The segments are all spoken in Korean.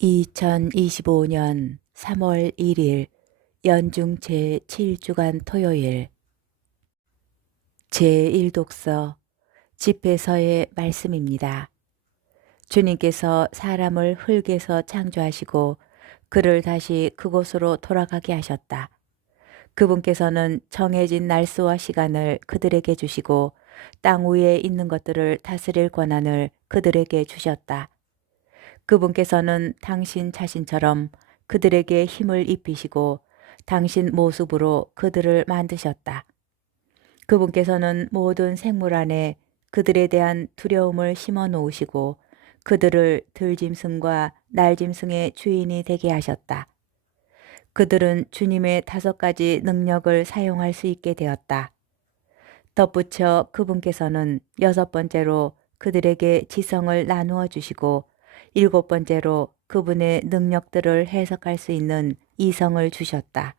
2025년 3월 1일 연중 제7주간 토요일 제1독서 집회서의 말씀입니다. 주님께서 사람을 흙에서 창조하시고 그를 다시 그곳으로 돌아가게 하셨다. 그분께서는 정해진 날수와 시간을 그들에게 주시고 땅 위에 있는 것들을 다스릴 권한을 그들에게 주셨다. 그분께서는 당신 자신처럼 그들에게 힘을 입히시고 당신 모습으로 그들을 만드셨다. 그분께서는 모든 생물 안에 그들에 대한 두려움을 심어 놓으시고 그들을 들짐승과 날짐승의 주인이 되게 하셨다. 그들은 주님의 5가지 능력을 사용할 수 있게 되었다. 덧붙여 그분께서는 6번째로 그들에게 지성을 나누어 주시고 7번째로 그분의 능력들을 해석할 수 있는 이성을 주셨다.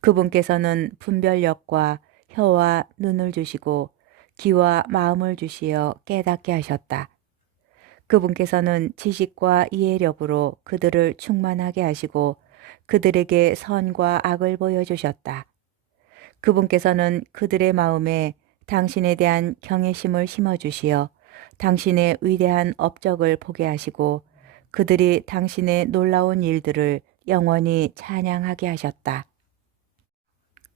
그분께서는 분별력과 혀와 눈을 주시고 귀와 마음을 주시어 깨닫게 하셨다. 그분께서는 지식과 이해력으로 그들을 충만하게 하시고 그들에게 선과 악을 보여주셨다. 그분께서는 그들의 마음에 당신에 대한 경외심을 심어주시어 당신의 위대한 업적을 보게 하시고 그들이 당신의 놀라운 일들을 영원히 찬양하게 하셨다.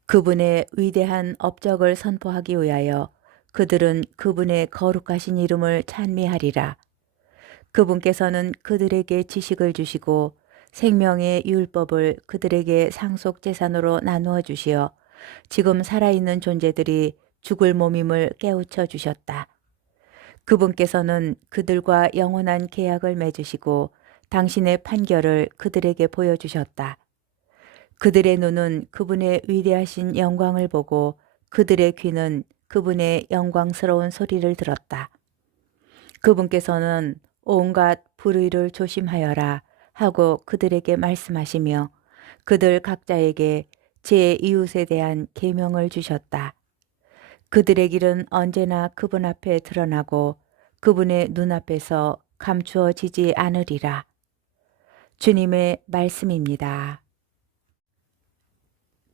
그분의 위대한 업적을 선포하기 위하여 그들은 그분의 거룩하신 이름을 찬미하리라. 그분께서는 그들에게 지식을 주시고 생명의 율법을 그들에게 상속재산으로 나누어 주시어 지금 살아있는 존재들이 죽을 몸임을 깨우쳐 주셨다. 그분께서는 그들과 영원한 계약을 맺으시고 당신의 판결을 그들에게 보여주셨다. 그들의 눈은 그분의 위대하신 영광을 보고 그들의 귀는 그분의 영광스러운 소리를 들었다. 그분께서는 온갖 불의를 조심하여라 하고 그들에게 말씀하시며 그들 각자에게 제 이웃에 대한 계명을 주셨다. 그들의 길은 언제나 그분 앞에 드러나고 그분의 눈앞에서 감추어지지 않으리라. 주님의 말씀입니다.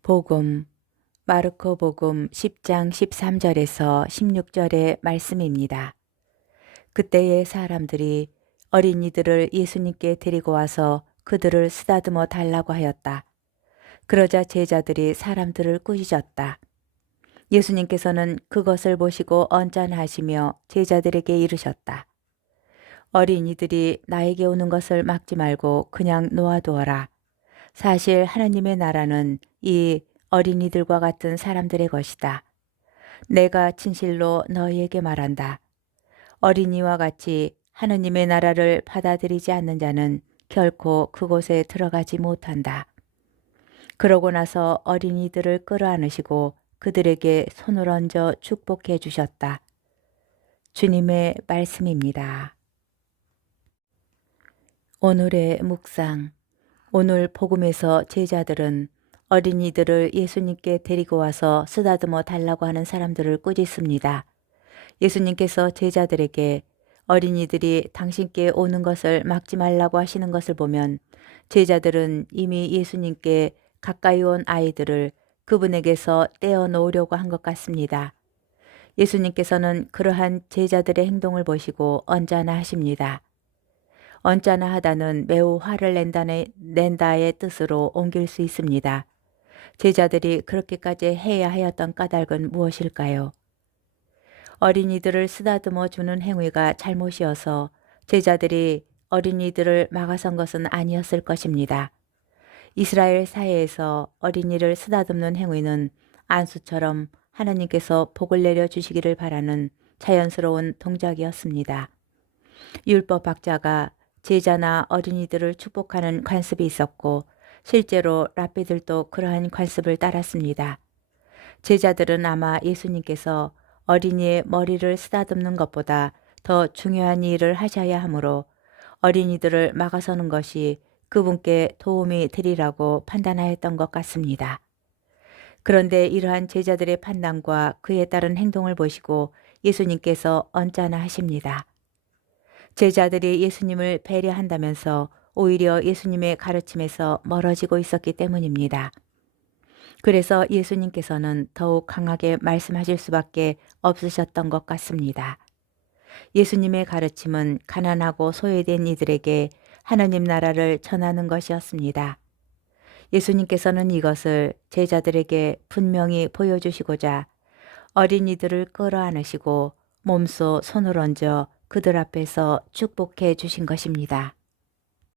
복음 마르코 복음 10장 13절에서 16절의 말씀입니다. 그때의 사람들이 어린이들을 예수님께 데리고 와서 그들을 쓰다듬어 달라고 하였다. 그러자 제자들이 사람들을 꾸짖었다. 예수님께서는 그것을 보시고 언짢아하시며 제자들에게 이르셨다. 어린이들이 나에게 오는 것을 막지 말고 그냥 놓아두어라. 사실 하나님의 나라는 이 어린이들과 같은 사람들의 것이다. 내가 진실로 너희에게 말한다. 어린이와 같이 하느님의 나라를 받아들이지 않는 자는 결코 그곳에 들어가지 못한다. 그러고 나서 어린이들을 끌어안으시고 그들에게 손을 얹어 축복해 주셨다. 주님의 말씀입니다. 오늘의 묵상. 오늘 복음에서 제자들은 어린이들을 예수님께 데리고 와서 쓰다듬어 달라고 하는 사람들을 꾸짖습니다. 예수님께서 제자들에게 어린이들이 당신께 오는 것을 막지 말라고 하시는 것을 보면 제자들은 이미 예수님께 가까이 온 아이들을 그분에게서 떼어놓으려고 한 것 같습니다. 예수님께서는 그러한 제자들의 행동을 보시고 언짢아하십니다. 언짢아하다는 매우 화를 낸다의 뜻으로 옮길 수 있습니다. 제자들이 그렇게까지 해야 하였던 까닭은 무엇일까요? 어린이들을 쓰다듬어 주는 행위가 잘못이어서 제자들이 어린이들을 막아선 것은 아니었을 것입니다. 이스라엘 사회에서 어린이를 쓰다듬는 행위는 안수처럼 하나님께서 복을 내려 주시기를 바라는 자연스러운 동작이었습니다. 율법 학자가 제자나 어린이들을 축복하는 관습이 있었고 실제로 랍비들도 그러한 관습을 따랐습니다. 제자들은 아마 예수님께서 어린이의 머리를 쓰다듬는 것보다 더 중요한 일을 하셔야 하므로 어린이들을 막아서는 것이 그분께 도움이 되리라고 판단하였던 것 같습니다. 그런데 이러한 제자들의 판단과 그에 따른 행동을 보시고 예수님께서 언짢아하십니다. 제자들이 예수님을 배려한다면서 오히려 예수님의 가르침에서 멀어지고 있었기 때문입니다. 그래서 예수님께서는 더욱 강하게 말씀하실 수밖에 없으셨던 것 같습니다. 예수님의 가르침은 가난하고 소외된 이들에게 하나님 나라를 전하는 것이었습니다. 예수님께서는 이것을 제자들에게 분명히 보여주시고자 어린이들을 끌어안으시고 몸소 손을 얹어 그들 앞에서 축복해 주신 것입니다.